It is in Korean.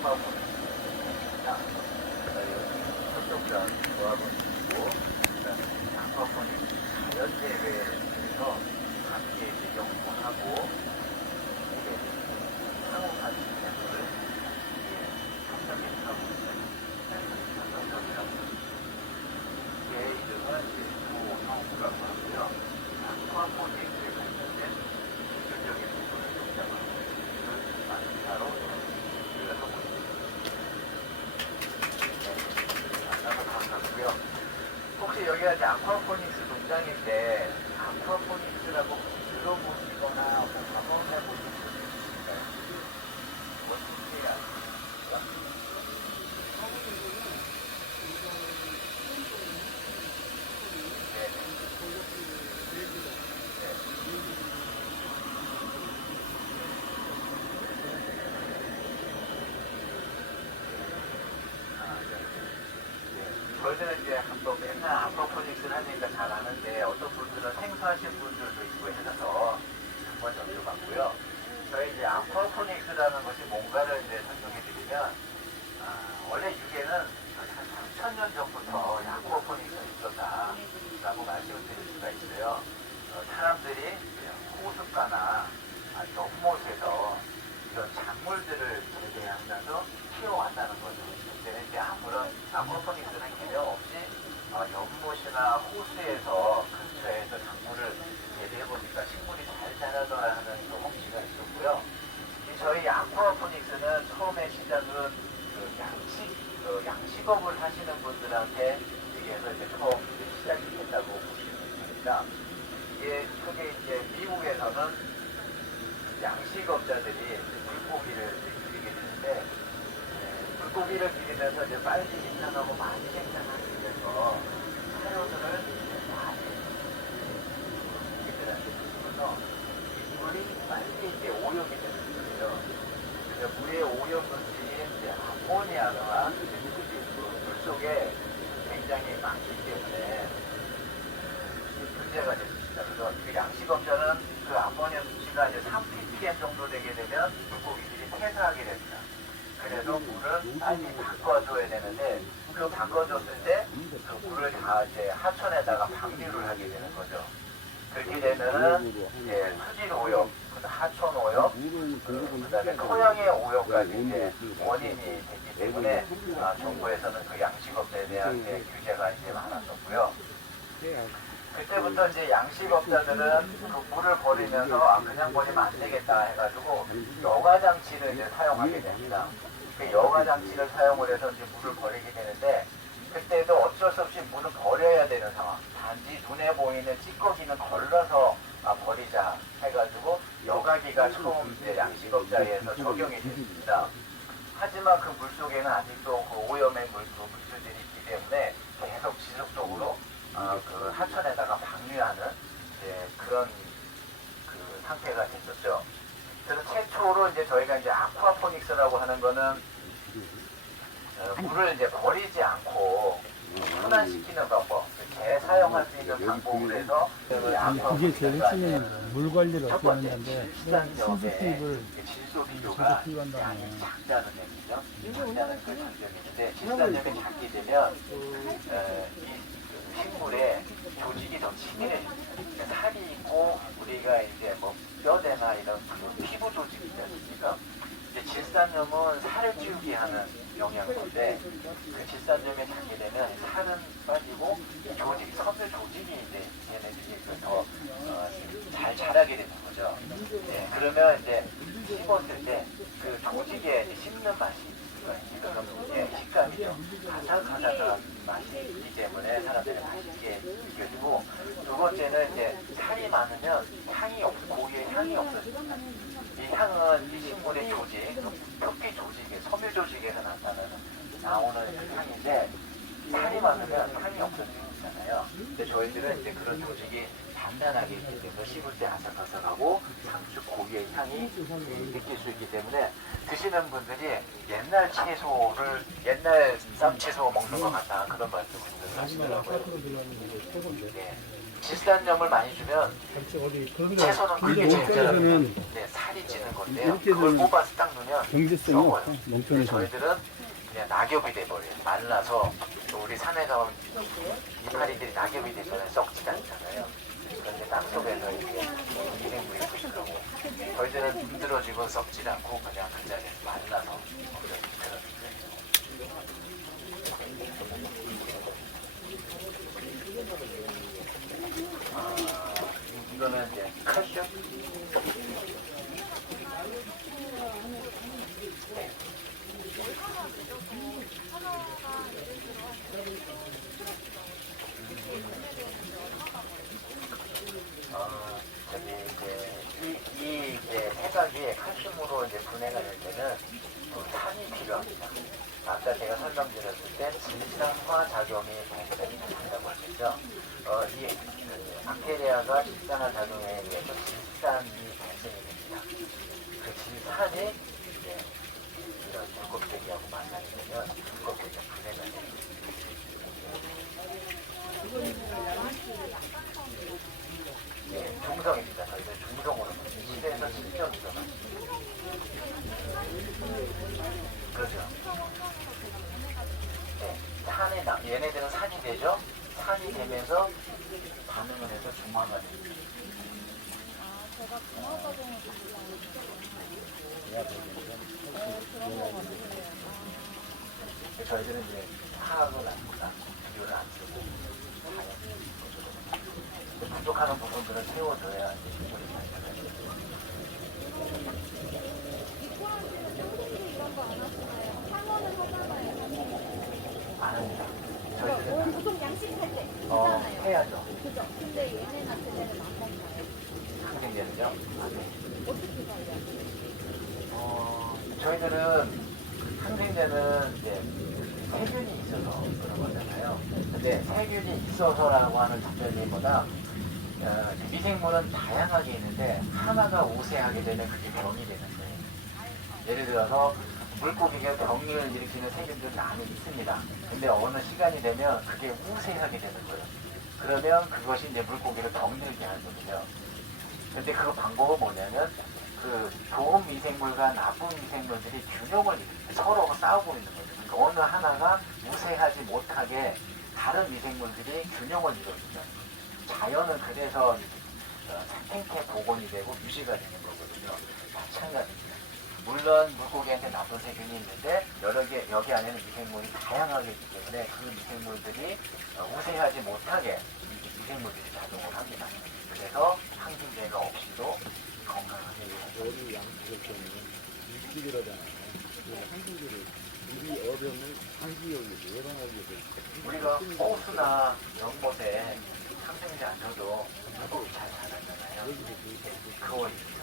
아쿠아포닉스입니다. 저쪽 조합원이고, 그다음에 아쿠아포닉스 자연재배에서 함께 이제 연구하고 이게 상호 가치 제도를 협력해 하고 있는 협력이라고 제 이름은 조성우라고 하고요. 아쿠아포닉스에 관련된 기술적인 부분을 독자하고 있는 만사로 일을 하고 있습니다. 만나서 반갑고요. 혹시 여기가 이제 아쿠아포닉스 농장인데 아쿠아포닉스라고 들어보시거나 경험해보신 분 있으실까요? 어떻게 아시죠? 저희들은 이제 한번 맨날 아쿠아포닉스를 하니까 잘 아는데 어떤 분들은 생소하신 분들도 있고 해서 한번 여쭤봤고요. 저희 이제 아쿠아포닉스라는 것이 뭔가를 이제 설명해 드리면 원래 유계는 한 3,000년 전부터 아쿠아포닉스가 있었다라고 말씀을 드릴 수가 있어요. 사람들이 호숫가나 연못에서 이런 작물들을 재배하면서 키워왔다는 거죠. 그때는 이제 아무런 아쿠아포닉스는 개념 없이 연못이나 호수에서 근처에서 작물을 재배해보니까 식물이 잘 자라더라 하는 그 홍시가 있었고요. 저희 아쿠아포닉스는 처음에 시작은 양식업을 하시는 분들한테 여기에서 이제 처음 시작이 됐다고 보시면 됩니다. 이게 크게 이제 미국에서는 양식업자들이 물고기를 기르게 되는데 물고기를 기르면서 이제 빨리 생산하고 많이 생산하기 위해서 사료들을 많이 물고기들한테 주면서 물이 빨리 이제 오염이 되는 거예요. 그래서 물의 오염 물질이 이제 암모니아가 물 속에 굉장히 많기 때문에 문제가 됐습니다. 그래서 그 양식업자는 그 암모니아 수치가 이제 3ppm 정도 되게 되면 물고기들이 퇴사하게 됩니다. 그래서 물을 빨리 바꿔줘야 되는데 그 바꿔줬을 때 그 물을 다 이제 하천에다가 방류를 하게 되는 거죠. 그렇게 되면은 이제 수질 오염, 하천 오염, 그다음에 토양의 오염까지 이제 원인이 됐기 때문에 정부에서는 그 양식업자에 대한 이제 규제가 이제 많았었고요. 그때부터 이제 양식업자들은 그 물을 버리면서 그냥 버리면 안 되겠다 해가지고 여과장치를 이제 사용하게 됩니다. 그 여과장치를 사용을 해서 이제 물을 버리게 되는데 그때도 어쩔 수 없이 물을 버려야 되는 상황. 단지 눈에 보이는 찌꺼기는 걸러서 버리자 해가지고 여과기가 처음 이제 양식업자에서 적용이 됐습니다. 하지만 그 물속에는 아직도 그 오염의 물질들이 있기 때문에 계속 지속적으로 그 하천에다가 방류하는 그런 그 상태가 됐었죠. 그래서 최초로 이제 저희가 이제 아쿠아포닉스라고 하는 거는 물을 이제 버리지 않고 순환시키는 방법, 재사용할 수 있는 방법을 해서 그게 제일 핵심은 물 관리를 어떻게 하는데 신수 투입을 질소 비료가 투입한 다음에 작다는 얘기죠. 작다는 그 장점이 있는데 질산염이 작게 되면 이 식물에 조직이 더 치밀해져요. 살이 있고 우리가 이제 뭐 뼈대나 이런 피부 조직이 있지 않습니까? 질산염은 살을 찌우게 하는 영양소인데 그 질산염이 작게 되면 살은 빠지고 조직, 섬유 조직이 이제 얘네들이 더 잘 자라게 되는 거죠. 그러면 이제 씹었을 때 그 조직에 씹는 맛이 그런 식감이죠. 아삭아삭한 맛이 있기 때문에 사람들이 맛있게 느껴지고 두 번째는 이제 살이 많으면 향이 고유의 향이 없어집니다. 이 향은 이 식물의 조직, 표피 조직에, 섬유 조직에서 나오는 향인데 살이 많으면 향이 없어지잖아요. 근데 저희들은 이제 그런 조직이 단단하게 있기 때문에 씹을 때 아삭아삭하고 상추 고유의 향이 느낄 수 있기 때문에 드시는 분들이 옛날 쌈채소 먹는 것 같다 그런 말씀을 하시더라고요. 네. 질산염을 많이 주면 채소는 크게 농촌에서는 네, 살이 찌는 건데요. 이렇게 그걸 되면 뽑아서 딱 넣으면 경제성이 썩어요. 없어. 근데 농촌에서는. 저희들은 그냥 낙엽이 돼버려요. 말라서 또 우리 산에 가면 이파리들이 낙엽이 되면 썩지가 않잖아요. 그런데 땅속에서 이게 미생물이 부식하고 저희들은 힘들어지고 썩지 않고 그냥 그 자리에서 말라서 없어지는 그런 거예요. 이거는 이제 칼슘. 네. 저기 이제 이제 해각이 칼슘으로 이제 분해가 될 때는 산이 필요합니다. 아까 제가 설명드렸을 때 질산화 작용이 발생한다고 했죠. 이 박테리아가 질산화 작용에 의해서 질산이 발생이 됩니다. 그 질산이 이제 이런 두껍데기하고 만나게 되면 두껍데기가 분해가 됩니다. 예, 중성입니다. 저희들 중성으로 7에서 7.2도 그렇죠. 네, 얘네들은 산이 되죠. 산이 되면서 반응을 해서 중화가 됩니다. 제가 중화 과정을 저희들은 이제 화학을 안 보다 비료를 안 쓰고 부족하는 부분들은 채워줘야 이제 식물이 잘 자라요. 안 합니다. 저희들은 보통 양식할 때 하잖아요. 해야죠. 그죠? 근데 얘네는 그때는 안 먹나요? 항생제는요? 안 해요. 어떻게 관리하세요? 저희들은 항생제는 이제 세균이 있어서 그런 거잖아요. 근데 세균이 있어서라고 하는 답변보다 미생물은 다양하게 있는데 하나가 우세하게 되면 그게 병이 되는 거예요. 예를 들어서 물고기가 병을 일으키는 세균들은 많이 있습니다. 근데 어느 시간이 되면 그게 우세하게 되는 거예요. 그러면 그것이 이제 물고기를 병들게 하는 거거든요. 근데 그 방법은 뭐냐면 그 좋은 미생물과 나쁜 미생물들이 균형을 서로 싸우고 있는 거죠. 그러니까 어느 하나가 우세하지 못하게 다른 미생물들이 균형을 이루어주죠. 자연은 그래서 생태 복원이 되고 유지가 되는 거거든요. 마찬가지입니다. 물론 물고기한테 나쁜 세균이 있는데 여기 안에는 미생물이 다양하게 있기 때문에 그 미생물들이 우세하지 못하게 미생물들이 작용을 합니다. 그래서 항생제가 없이도 건강하게 어느 양식을 때문에 유기질하잖아요. 항생제를 우리 어려는 상기력이 예방하기 위해서 우리가 호수나 연못에 항생제 안 줘도 물고기 잘 자라잖아요. 그거 있어요.